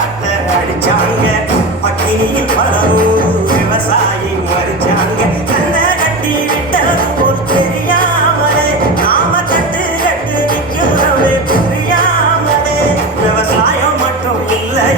காட்ட அடிச்சாங்க. பட்டினியில் பலரும் விவசாயி மறிச்சாங்க கண்ண கட்டி விட்டது போல் தெரியாமலே நாம கட்டு கட்டு நிற்கிறோம் தெரியாமலே விவசாயம் மட்டும் இல்லை